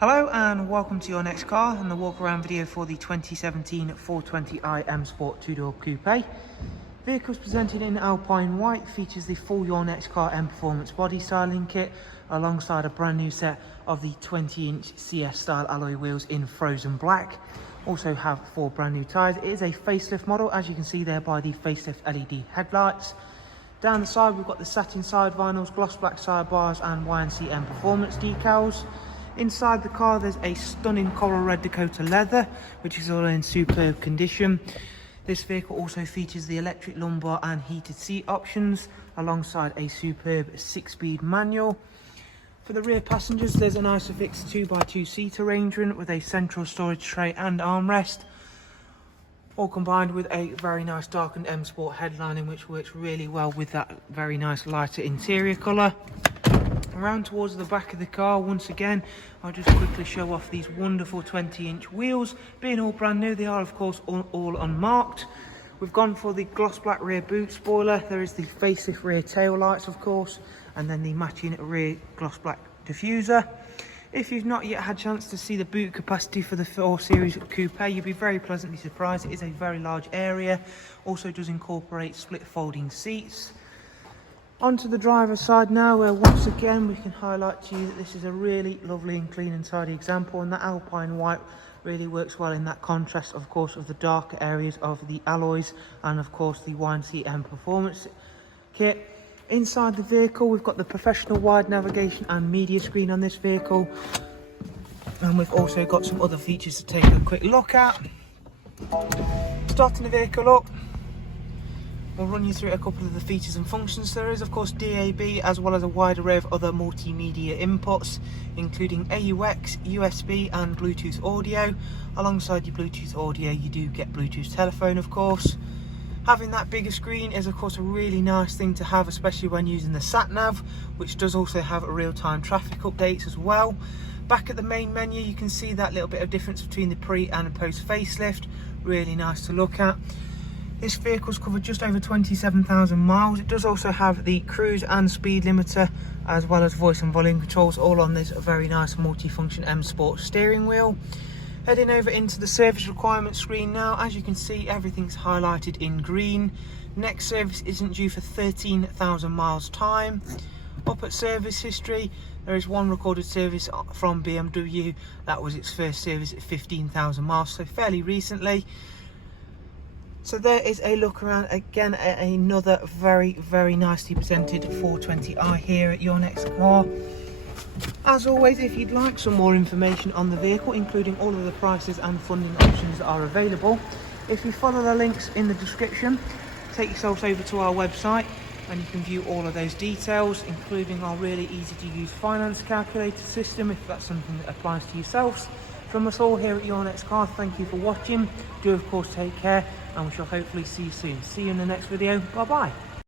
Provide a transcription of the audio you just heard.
Hello and welcome to your next car and the walk around video for the 2017 420i M Sport 2-door coupe. Vehicles presented in Alpine White, features the full Your Next Car M Performance body styling kit alongside a brand new set of the 20-inch CS style alloy wheels in frozen black. Also have 4 brand new tyres. It is a facelift model, as you can see there by the facelift LED headlights. Down the side we've got the satin side vinyls, gloss black side bars and YNC Mperformance decals. Inside the car there's a stunning coral red Dakota leather, which is all in superb condition. This vehicle also features the electric lumbar and heated seat options alongside a superb 6-speed manual. For the rear passengers there's an Isofix 2x2 seat arrangement with a central storage tray and armrest, all combined with a very nice darkened M Sport headlining, which works really well with that very nice lighter interior colour. Around towards the back of the car, once again I'll just quickly show off these wonderful 20-inch wheels. Being all brand new, they are of course all unmarked. We've gone for the gloss black rear boot spoiler. There is the facelift rear tail lights of course, and then the matching rear gloss black diffuser. If you've not yet had a chance to see the boot capacity for the 4 Series Coupe, you'll be very pleasantly surprised. It is a very large area, also does incorporate split folding seats. Onto the driver's side now, where once again we can highlight to you that this is a really lovely and clean and tidy example, and that Alpine White really works well in that contrast of course of the darker areas of the alloys and of course the YNC Mperformance Kit. Inside the vehicle we've got the professional wide navigation and media screen on this vehicle, and we've also got some other features to take a quick look at. Starting the vehicle up, we'll run you through a couple of the features and functions. There is of course DAB as well as a wide array of other multimedia inputs, including AUX, USB and Bluetooth audio. Alongside your Bluetooth audio you do get Bluetooth telephone of course. Having that bigger screen is of course a really nice thing to have, especially when using the sat nav, which does also have real-time traffic updates as well. Back at the main menu you can see that little bit of difference between the pre and post facelift, really nice to look at. This vehicle's covered just over 27,000 miles. It does also have the cruise and speed limiter, as well as voice and volume controls, all on this very nice multifunction M Sport steering wheel. Heading over into the service requirement screen now, as you can see everything's highlighted in green. Next service isn't due for 13,000 miles time. Up at service history, there is one recorded service from BMW. That was its first service at 15,000 miles, so fairly recently. So there is a look around again at another very nicely presented 420i here at Your Next Car. As always, if you'd like some more information on the vehicle, including all of the prices and funding options that are available, if you follow the links in the description, take yourselves over to our website and you can view all of those details, including our really easy to use finance calculator system if that's something that applies to yourselves. From us all here at Your Next Car, thank you for watching. Do of course take care, and we shall hopefully see you soon. See you in the next video. Bye bye.